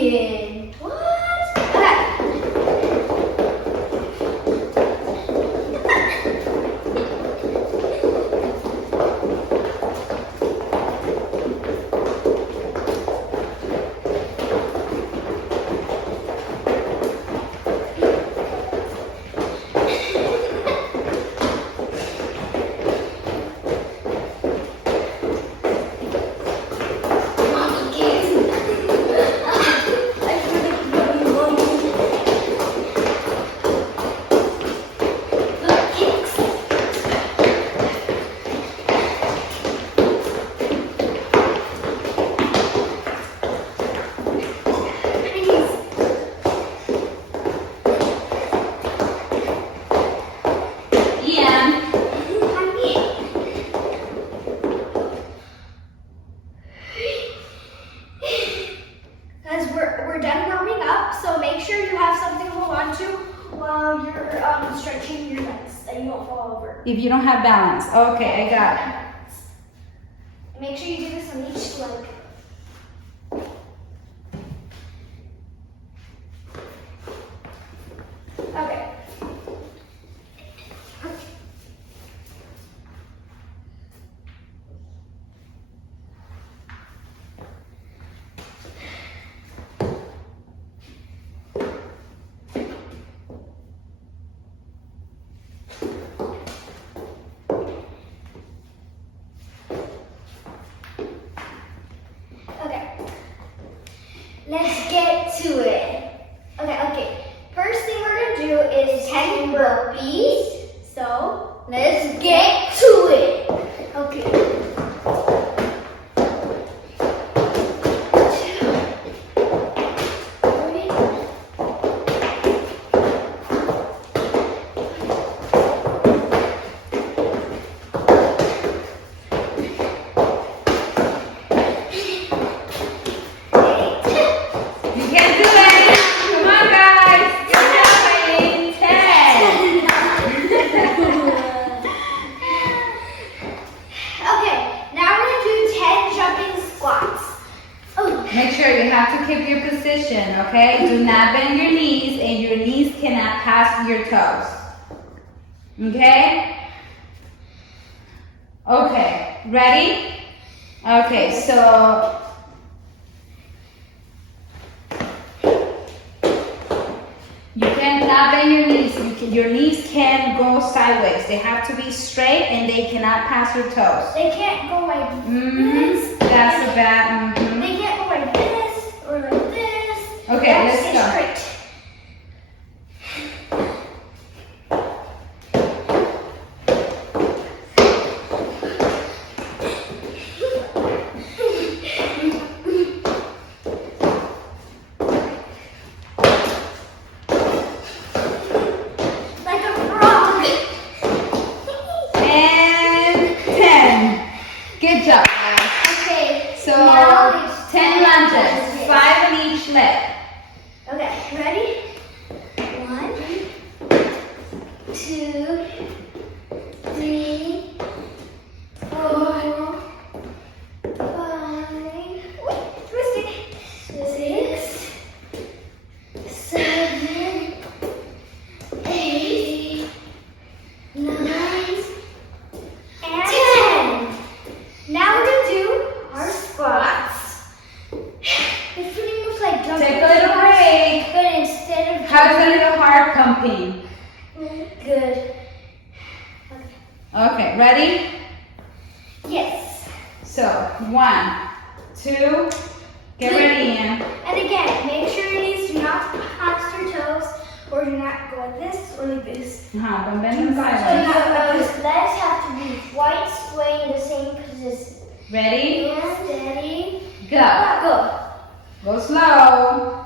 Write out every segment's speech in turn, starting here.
working. What? Okay. We're done warming up, so make sure you have something to hold on to while you're stretching your legs and you won't fall over. If you don't have balance. Okay, I got it. Make sure you do this on each leg. Okay. Let's get to it. Okay. First thing we're gonna do is 10 burpees. So let's get to it. Okay. Make sure you have to keep your position, okay? Do not bend your knees, and your knees cannot pass your toes. Okay? Okay, ready? Okay, so you cannot bend your knees. Your knees can't go sideways. They have to be straight, and they cannot pass your toes. They can't go like this. That's a bad. They can't go like this or like this. Okay, let's go. Straight. Like a frog. And 10. Good job, guys. Okay. So now it's 10 lunges, 5 on each leg. Okay, ready? 1, 2, 3, 4, 5. Wait, twist it. 6, 7, 8, 9, and 10. Now we're gonna do our squats. It's pretty much like jumping. Take a little break. But instead of How's the little heart pumping? good. Okay, ready? Yes. So 1, 2, get ready, Ian. And again, make sure your knees do not pass your toes, or do not go like this or like this. Don't bend them So sideways. your legs have to be quite swaying the same position. Ready? And steady. Go. Go. Go slow.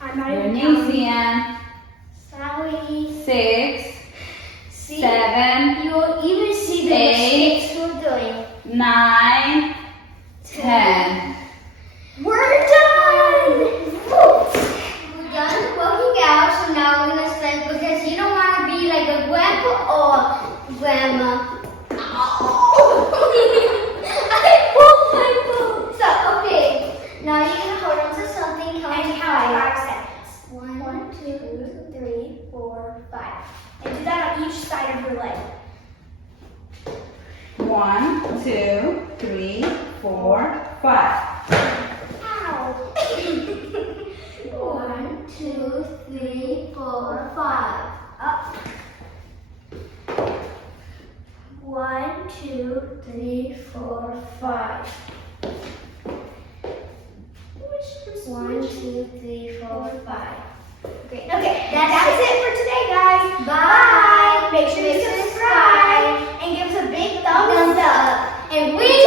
I'm not Your even knees, counting. Ian. Sorry. 6, See, 7, you'll even see the 8, mistakes we're doing. 9, 10. We're done! We're done working out, so now we're gonna stretch because you don't want to be like a grandpa or grandma. 3, 4, 5. Ow. 1, 2, 3, 4, 5. Up. 1, 2, 3, 4, 5. 1, 2, 3, 4, 5. Great. Okay, that's it for today, guys. Bye. Make sure you subscribe and give us a big thumbs up. And we